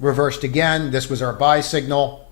reversed again. This was our buy signal.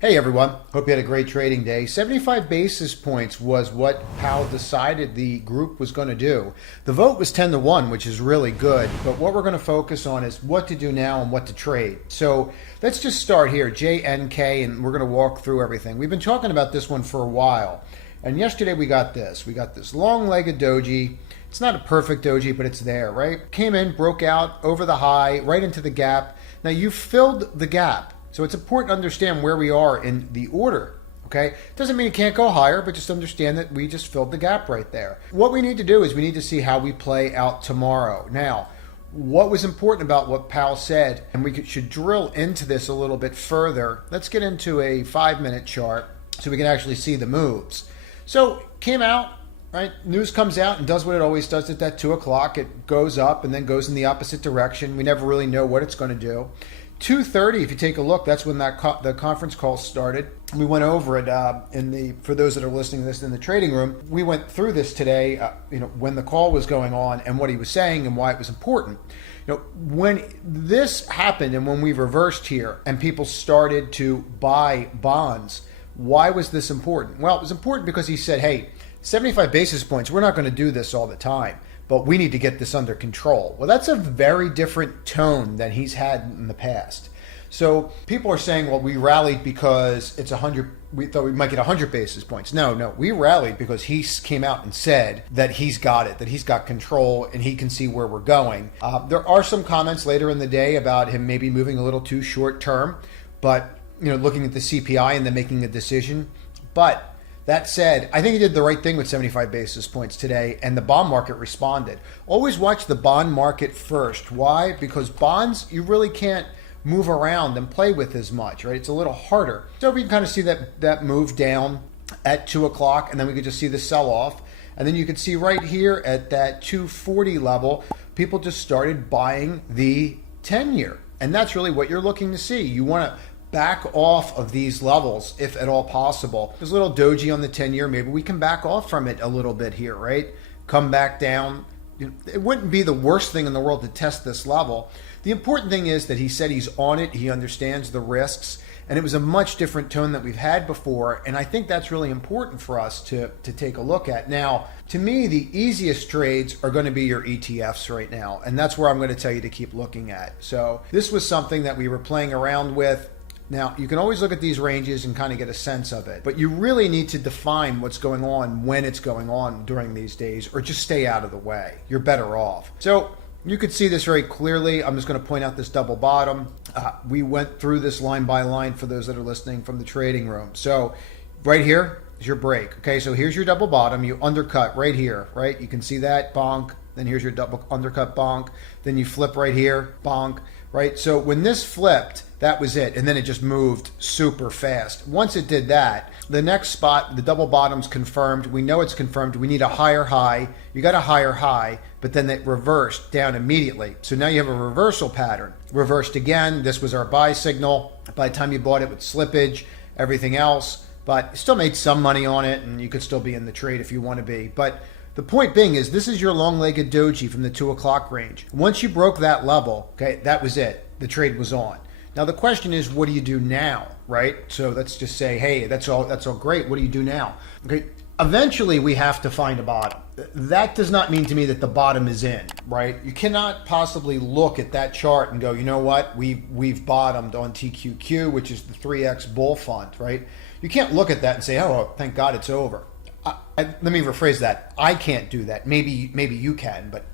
Hey everyone, hope you had a great trading day. 75 basis points was what Powell decided the group was going to do. The vote was 10-1, which is really good, but what we're going to focus on is what to do now and what to trade. So let's just start here, JNK, and we're going to walk through everything. We've been talking about this one for a while, and yesterday we got this. We got this long-legged doji. It's not a perfect doji, but it's there, right? Came in, broke out over the high, right into the gap. Now you filled the gap. So it's important to understand where we are in the order, okay? Doesn't mean it can't go higher, but just understand that we just filled the gap right there. What we need to do is we need to see how we play out tomorrow. Now, what was important about what Powell said, and we should drill into this a little bit further. Let's get into a 5-minute chart so we can actually see the moves. So came out, right? News comes out and does what it always does at that 2 o'clock. It goes up and then goes in the opposite direction. We never really know what it's going to do. 2:30, if you take a look, that's when the conference call started. We went over it for those that are listening to this in the trading room. We went through this today, when the call was going on and what he was saying and why it was important. When this happened and when we reversed here and people started to buy bonds, why was this important? Well, it was important because he said, hey, 75 basis points, we're not going to do this all the time, but we need to get this under control. Well, that's a very different tone than he's had in the past. So people are saying, well, we rallied because it's 100. We thought we might get 100 basis points. No, we rallied because he came out and said that he's got it, that he's got control and he can see where we're going. There are some comments later in the day about him maybe moving a little too short term, but looking at the CPI and then making a decision. But that said, I think he did the right thing with 75 basis points today, and the bond market responded. Always watch the bond market first. Why? Because bonds, you really can't move around and play with as much, right? It's a little harder. So we can kind of see that move down at 2 o'clock, and then we could just see the sell-off. And then you could see right here at that 240 level, people just started buying the 10-year. And that's really what you're looking to see. You want to back off of these levels if at all possible. There's a little doji on the 10-year. Maybe we can back off from it a little bit here, right? Come back down. It wouldn't be the worst thing in the world to test this level. The important thing is that he said he's on it. He understands the risks. And it was a much different tone that we've had before. And I think that's really important for us to take a look at. Now, to me, the easiest trades are going to be your ETFs right now. And that's where I'm going to tell you to keep looking at. So this was something that we were playing around with. Now, you can always look at these ranges and kind of get a sense of it, but you really need to define what's going on when it's going on during these days, or just stay out of the way. You're better off. So you could see this very clearly. I'm just going to point out this double bottom. We went through this line by line for those that are listening from the trading room. So right here is your break. Okay, so here's your double bottom. You undercut right here, right? You can see that, bonk. Then here's your double undercut, bonk. Then you flip right here, bonk, right? So when this flipped, that was it. And then it just moved super fast. Once it did that, the next spot, the double bottom's confirmed. We know it's confirmed. We need a higher high. You got a higher high, but then it reversed down immediately. So now you have a reversal pattern. Reversed again. This was our buy signal. By the time you bought it with slippage, everything else, but you still made some money on it, and you could still be in the trade if you want to be. But the point being is this is your long-legged doji from the 2 o'clock range. Once you broke that level, okay, that was it. The trade was on. Now the question is, what do you do now, right? So let's just say, hey, that's all great. What do you do now? Okay, eventually we have to find a bottom. That does not mean to me that the bottom is in, right? You cannot possibly look at that chart and go, you know what? We've bottomed on TQQ, which is the 3X bull fund, right? You can't look at that and say, oh, thank God it's over. Let me rephrase that. I can't do that. Maybe you can, but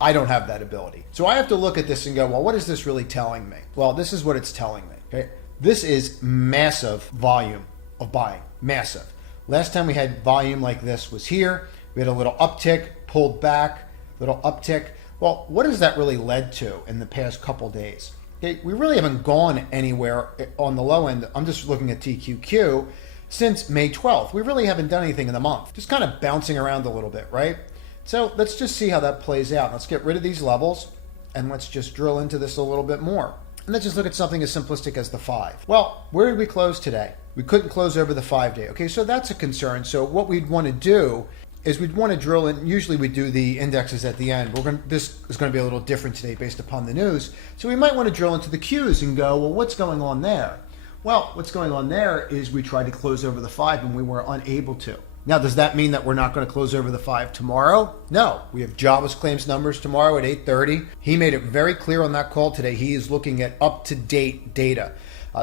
I don't have that ability. So I have to look at this and go, well, what is this really telling me? Well, this is what it's telling me. Okay, this is massive volume of buying, massive. Last time we had volume like this was here. We had a little uptick, pulled back, little uptick. Well, what has that really led to in the past couple days? Okay, we really haven't gone anywhere on the low end. I'm just looking at TQQ since May 12th. We really haven't done anything in the month. Just kind of bouncing around a little bit, right? So let's just see how that plays out. Let's get rid of these levels and let's just drill into this a little bit more. And let's just look at something as simplistic as the 5. Well, where did we close today? We couldn't close over the 5-day. Okay, so that's a concern. So what we'd want to do is we'd want to drill in. Usually we do the indexes at the end. This is going to be a little different today based upon the news. So we might want to drill into the Qs and go, well, what's going on there? Well, what's going on there is we tried to close over the 5 and we were unable to. Now, does that mean that we're not going to close over the 5 tomorrow? No. We have jobless claims numbers tomorrow at 8:30. He made it very clear on that call today. He is looking at up-to-date data.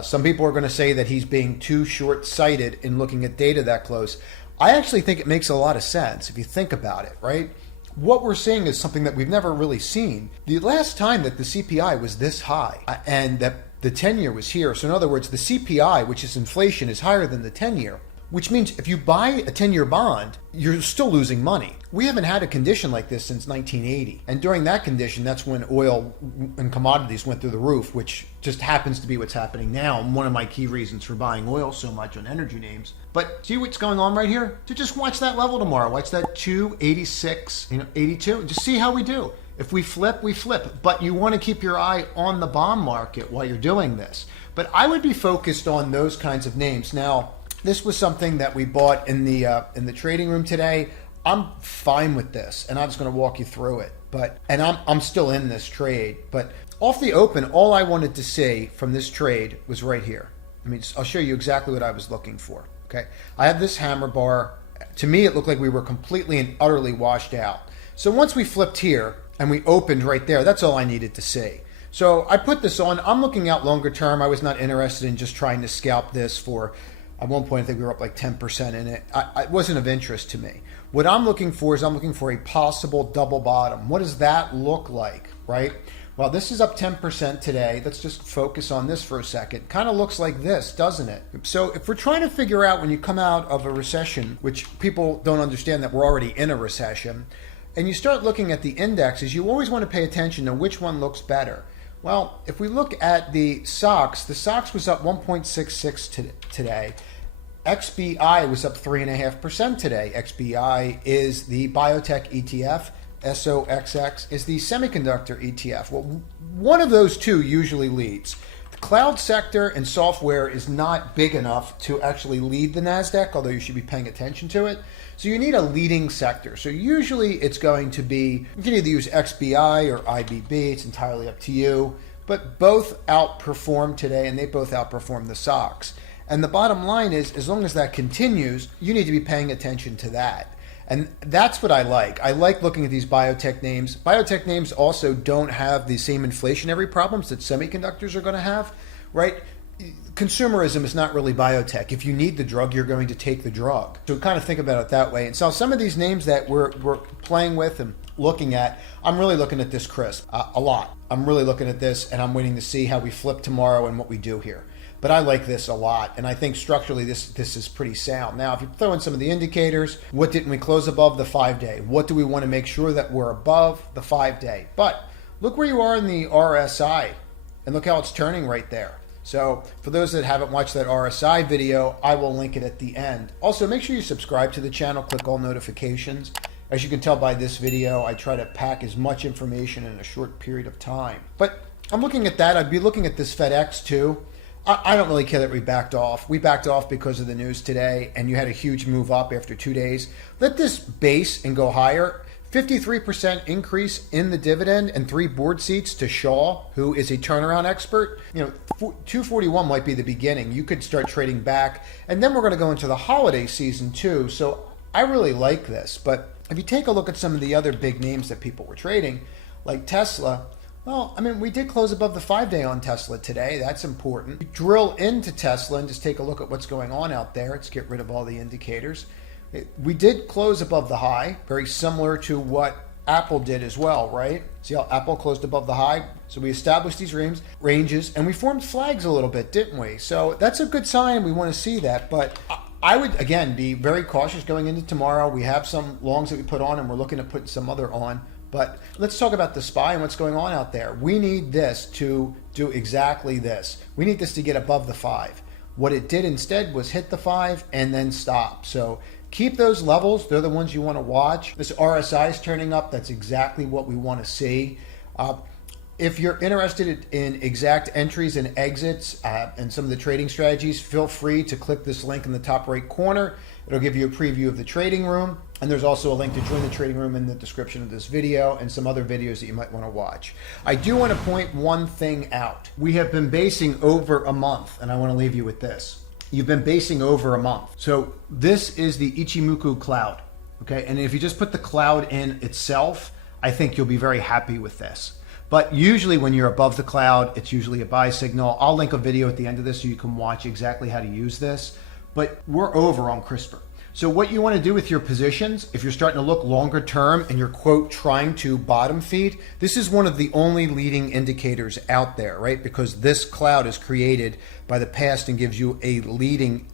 Some people are going to say that he's being too short-sighted in looking at data that close. I actually think it makes a lot of sense if you think about it, right? What we're seeing is something that we've never really seen. The last time that the CPI was this high and that the 10-year was here, so in other words, the CPI, which is inflation, is higher than the 10-year, which means if you buy a 10-year bond, you're still losing money. We haven't had a condition like this since 1980. And during that condition, that's when oil and commodities went through the roof, which just happens to be what's happening now. And one of my key reasons for buying oil so much on energy names. But see what's going on right here? So just watch that level tomorrow. Watch that 286, 82. Just see how we do. If we flip, we flip. But you want to keep your eye on the bond market while you're doing this. But I would be focused on those kinds of names. Now, this was something that we bought in the trading room today. I'm fine with this, and I'm just going to walk you through it. And I'm still in this trade. But off the open, all I wanted to see from this trade was right here. I'll show you exactly what I was looking for. Okay, I have this hammer bar. To me, it looked like we were completely and utterly washed out. So once we flipped here and we opened right there, that's all I needed to see. So I put this on. I'm looking out longer term. I was not interested in just trying to scalp this for. At one point, I think we were up like 10% in it. It wasn't of interest to me. What I'm looking for is a possible double bottom. What does that look like, right? Well, this is up 10% today. Let's just focus on this for a second. Kind of looks like this, doesn't it? So if we're trying to figure out when you come out of a recession, which people don't understand that we're already in a recession, and you start looking at the indexes, you always want to pay attention to which one looks better. Well, if we look at the SOX was up 1.66 today. XBI was up 3.5% today. XBI is the biotech ETF. SOXX is the semiconductor ETF. Well, one of those two usually leads. The cloud sector and software is not big enough to actually lead the NASDAQ, although you should be paying attention to it. So you need a leading sector. So usually it's going to be, you can either use XBI or IBB, it's entirely up to you, but both outperformed today and they both outperformed the SOX. And the bottom line is, as long as that continues, you need to be paying attention to that. And that's what I like. I like looking at these biotech names. Biotech names also don't have the same inflationary problems that semiconductors are going to have, right? Consumerism is not really biotech. If you need the drug, you're going to take the drug. So kind of think about it that way. And so some of these names that we're playing with and looking at, I'm really looking at this crisp a lot. I'm really looking at this and I'm waiting to see how we flip tomorrow and what we do here. But I like this a lot, and I think structurally this is pretty sound. Now, if you throw in some of the indicators, what didn't we close above the 5-day? What do we want to make sure that we're above the 5-day? But look where you are in the RSI, and look how it's turning right there. So for those that haven't watched that RSI video, I will link it at the end. Also, make sure you subscribe to the channel, click all notifications. As you can tell by this video, I try to pack as much information in a short period of time. But I'm looking at that. I'd be looking at this FedEx too. I don't really care that we backed off. We backed off because of the news today, and you had a huge move up after 2 days. Let this base and go higher. 53% increase in the dividend and 3 board seats to Shaw, who is a turnaround expert. 241 might be the beginning. You could start trading back, and then we're going to go into the holiday season too. So I really like this. But if you take a look at some of the other big names that people were trading, like Tesla, well, we did close above the 5-day on Tesla today. That's important. We drill into Tesla and just take a look at what's going on out there. Let's get rid of all the indicators. We did close above the high, very similar to what Apple did as well, right? See how Apple closed above the high? So we established these ranges, and we formed flags a little bit, didn't we? So that's a good sign. We want to see that. But I would, again, be very cautious going into tomorrow. We have some longs that we put on, and we're looking to put some other on. But let's talk about the SPY and what's going on out there. We need this to do exactly this. We need this to get above the 5. What it did instead was hit the 5 and then stop. So keep those levels. They're the ones you want to watch. This RSI is turning up. That's exactly what we want to see. If you're interested in exact entries and exits and some of the trading strategies, feel free to click this link in the top right corner. It'll give you a preview of the trading room. And there's also a link to join the trading room in the description of this video and some other videos that you might want to watch. I do want to point one thing out. We have been basing over a month, and I want to leave you with this. You've been basing over a month. So this is the Ichimoku cloud, okay? And if you just put the cloud in itself, I think you'll be very happy with this. But usually when you're above the cloud, it's usually a buy signal. I'll link a video at the end of this so you can watch exactly how to use this. But we're over on CRISPR. So what you want to do with your positions, if you're starting to look longer term and you're, quote, trying to bottom feed, this is one of the only leading indicators out there, right? Because this cloud is created by the past and gives you a leading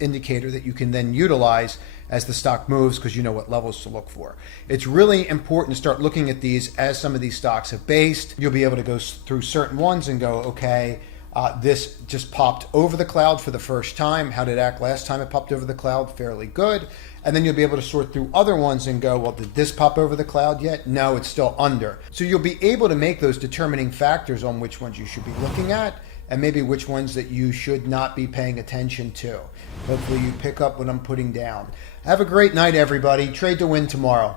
indicator that you can then utilize as the stock moves because you know what levels to look for. It's really important to start looking at these as some of these stocks have based. You'll be able to go through certain ones and go, okay, this just popped over the cloud for the first time. How did it act last time it popped over the cloud? Fairly good. And then you'll be able to sort through other ones and go, well, did this pop over the cloud yet? No, it's still under. So you'll be able to make those determining factors on which ones you should be looking at and maybe which ones that you should not be paying attention to. Hopefully you pick up what I'm putting down. Have a great night, everybody. Trade to win tomorrow.